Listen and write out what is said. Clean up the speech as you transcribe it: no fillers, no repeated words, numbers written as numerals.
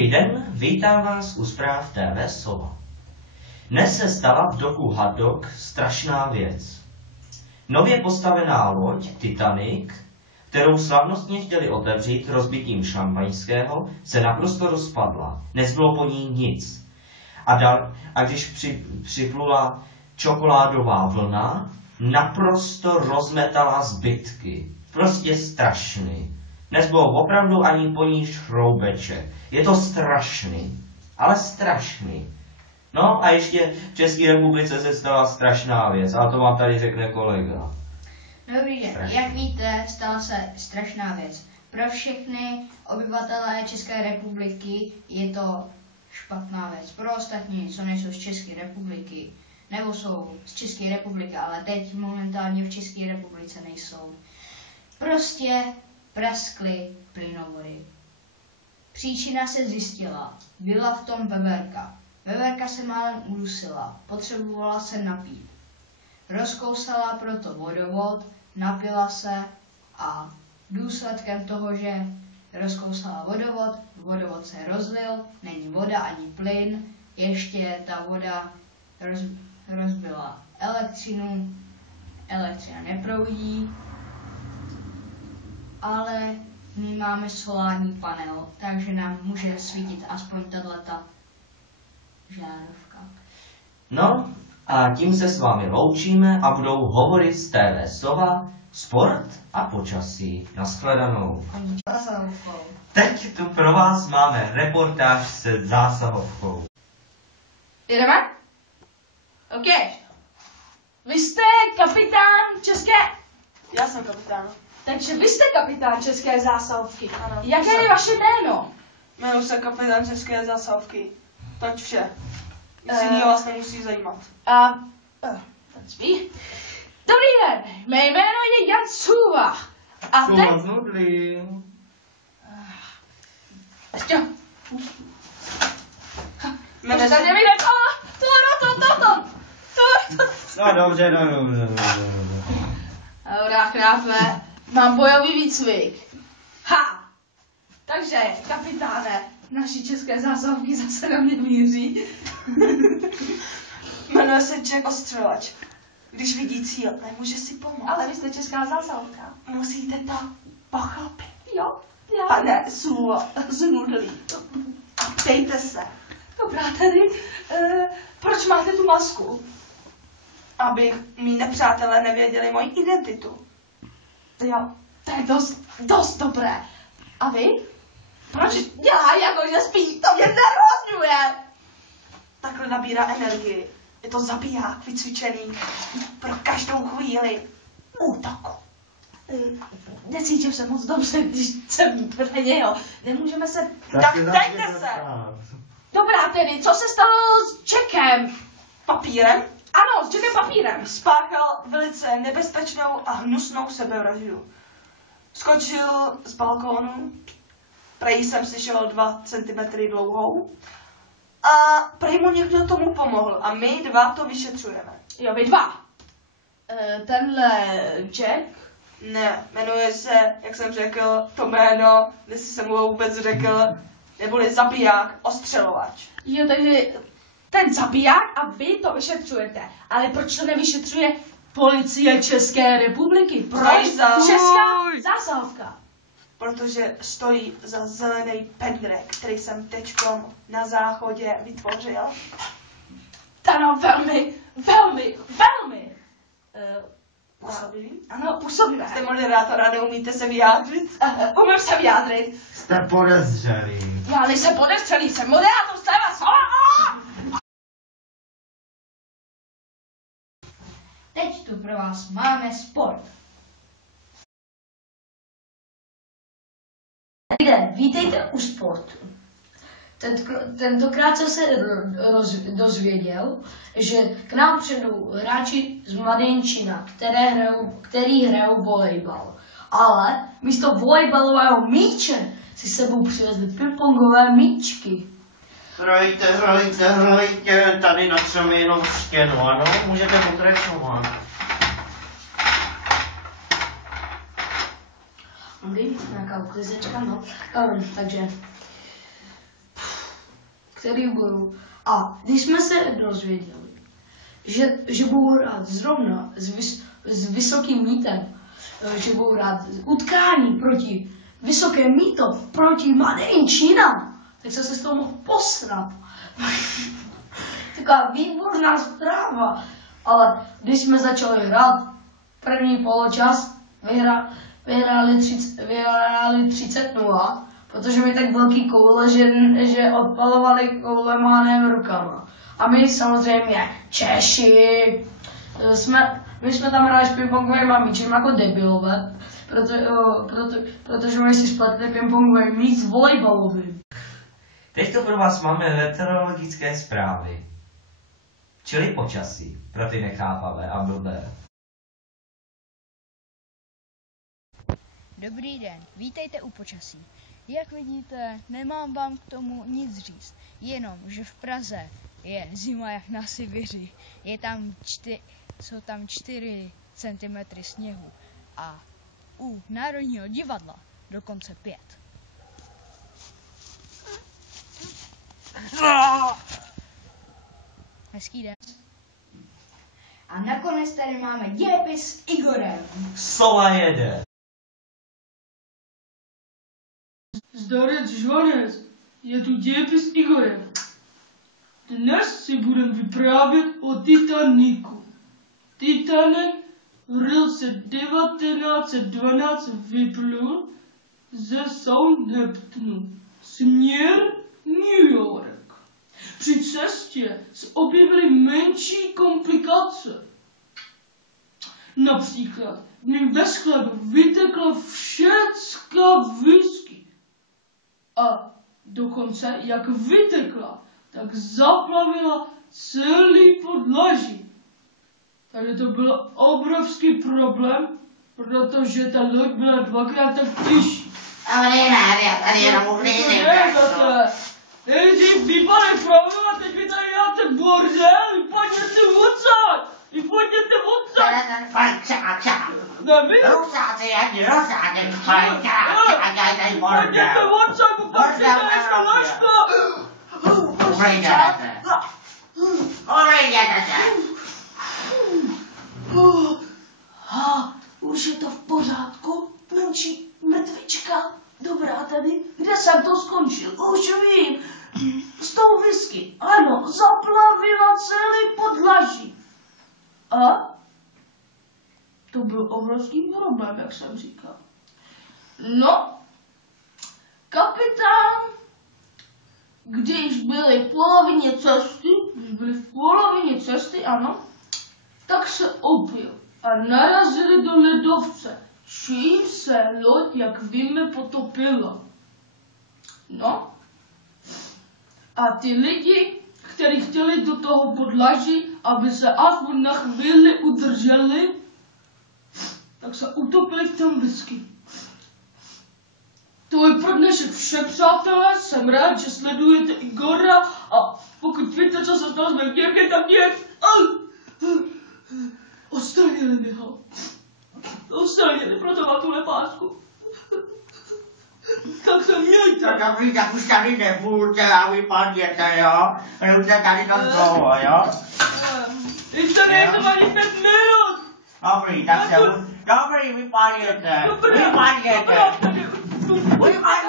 Dobrý den, vítám vás u zpráv TV Sova. Dnes se stala v doku Hot Dog strašná věc. Nově postavená loď Titanic, kterou slavnostně chtěli otevřít rozbitím šampaňského, se naprosto rozpadla. Nezbylo po ní nic. A když připlula čokoládová vlna, naprosto rozmetala zbytky. Prostě strašný. Nezbylo opravdu ani po ní šroubeček. Je to strašný, ale strašný. No a ještě v České republice se stala strašná věc, ale to vám tady řekne kolega. Dobrý den, jak víte, stala se strašná věc. Pro všechny obyvatelé České republiky je to špatná věc. Pro ostatní, co nejsou z České republiky, nebo jsou z České republiky, ale teď momentálně v České republice nejsou. Prostě praskly plynovody. Příčina se zjistila. Byla v tom veverka. Veverka se málem udusila. Potřebovala se napít. Rozkousala proto vodovod, napila se a důsledkem toho, že rozkousala vodovod se rozlil, není voda ani plyn, ještě ta voda rozbila elektřinu, elektřina neproudí, ale my máme solární panel, takže nám může svítit aspoň tato žárovka. No a tím se s vámi loučíme a budou hovory z TV Sova, sport a počasí. Naschledanou. Teď tu pro vás máme reportáž se zásahovkou. Jedeme? OK. Vy jste kapitán české... Já jsem kapitán. Takže vy jste kapitán české zásahovky. Ano. Jaké je vaše jméno? Jmenuji se kapitán české zásahovky. Toť vše. Nic jiného vás nemusí zajímat. That's me. Dobrý den, mé jméno je Jan Cůva. A teď... Jmenuje se... No dobře. Dobrá, chrápe. Mám bojový výcvik. Ha! Takže, kapitáne, naši české zásahovky zase na mě míří. Jmenuje se Jack Ostřelač. Když vidí cíl, nemůže si pomoct. Ale vy jste česká zásahovka. Musíte to pochopit. Jo? Já. Pane znudlý. Ptejte se. Dobrá, tedy, proč máte tu masku? Aby mý nepřátelé nevěděli moji identitu. Jo, to je dost dobré. A vy? Proč dělá jako, že spí? To mě nerozňuje. Takhle nabírá energii. Je to zabiják vycvičený pro každou chvíli útoku. Necítím se moc dobře, když jsem vedle něho. Nemůžeme se... Tak dejte se! Dobrá tedy, co se stalo s Čekem? Papírem Ano, s Čekem papírem. spáchal velice nebezpečnou a hnusnou sebevraždu. Skočil z balkónu, prej jsem slyšel 2 centimetry dlouhou a prej mu někdo tomu pomohl a my 2 to vyšetřujeme. Jo, vy 2. Tenhle Jack? Ne, jmenuje se, jak jsem řekl, to jméno, jestli jsem mu ho vůbec řekl, neboli zabiják, ostřelovač. Jo, takže ten zabiják a vy to vyšetřujete. Ale proč to nevyšetřuje policie České republiky? Proč česká zásahovka? Protože stojí za zelený pendrek, který jsem teďkom na záchodě vytvořil. Ano, velmi. Působivý? Ano, působivé. Jste moderátor a neumíte se vyjádřit? Umím se vyjádřit. Jste podezřelý. Já nejsem podezřelý, jsem moderátor z téma slova. Teď tu pro vás máme sport. Vítejte u sportu. Tentokrát jsem se dozvěděl, že k nám přijdou hráči z Mladinčina, který hrajou volejbal. Ale místo volejbalového míče si sebou přivezli pingpongové míčky. Hrajte, tady natřeme jenom stěnu, ano? Můžete pokračovat. nějaká uklizečka, no. Takže který budou. A když jsme se dozvěděli, že budou hrát zrovna s vysokým mítem, že budou hrát utkání proti vysoké míto, proti Made in China, tak jsem se z toho mohl posrat. Taková výborná zpráva. Ale když jsme začali hrát první poločas, vyhráli 30-0, protože mi tak velký koule, že odpalovali koulema rukama. A my samozřejmě Češi, my jsme tam hráli s pingpongovým míčem jako debilové, protože my si spletli pingpongový míč s volejbalovým. Teď to pro vás máme meteorologické zprávy. Čili počasí, pro ty nechápavé a blbé. Dobrý den, vítejte u počasí. Jak vidíte, nemám vám k tomu nic říct, jenom, že v Praze je zima jak na Sibiři. Jsou tam 4 cm sněhu a u Národního divadla dokonce 5. Hezký den. A nakonec tady máme dějepis s Igorem. Sova jede. Zdarec žvanec, je tu dějepis Igorem. Dnes si budeme vyprávět o Titaniku. Titanic v roce 1912 vyplul ze Southamptonu směr New York. Při cestě se objevily menší komplikace. Například v mým ve skladu vytekla všecka whisky. A dokonce, jak vytekla, tak zaplavila celý podlaží. Takže to byl obrovský problém, protože ta loď byla 2krát tak těžší. Ale ne, já tady jenom uhlízím. Nejdřív vypadej problém a teď vy tady děláte bordel, vypadněte odsad! Vypadněte odsad! Rusáci, ani rusáci, vypadněte bordel. Vypadněte odsad, pak si to ještě ložko! Uhlíděte se. Už je to v pořádku, menší mrtvička. Dobrá tady, kde jsem to skončil? Už vím. S tou whisky. Ano, zaplavila celý podlaží. A? To byl obrovský problém, jak jsem říkal. No, kapitán, když byli v polovině cesty, ano, tak se opil a narazili do ledovce, čím se loď, jak víme, potopila. No, a ty lidi, kteří chtěli do toho podlaží, aby se aspoň na chvíli udrželi, tak se utopili v tom whisky. To je pro dnešek vše, přátelé, jsem rád, že sledujete Igora a pokud víte, co se stalo s mým děkem, tak nic. Odstranili mi ho. Odstranili, proto mám tuhle pásku. Tak se mějte. Tak dobrý, tak už tady nebuďte a vypadněte, jo? Buďte tady dost dlouho, jo? Teď to nejsem ani 5 minut. Dobrý, tak se... Dobrý, vypadněte. Vypadněte. Vypadněte.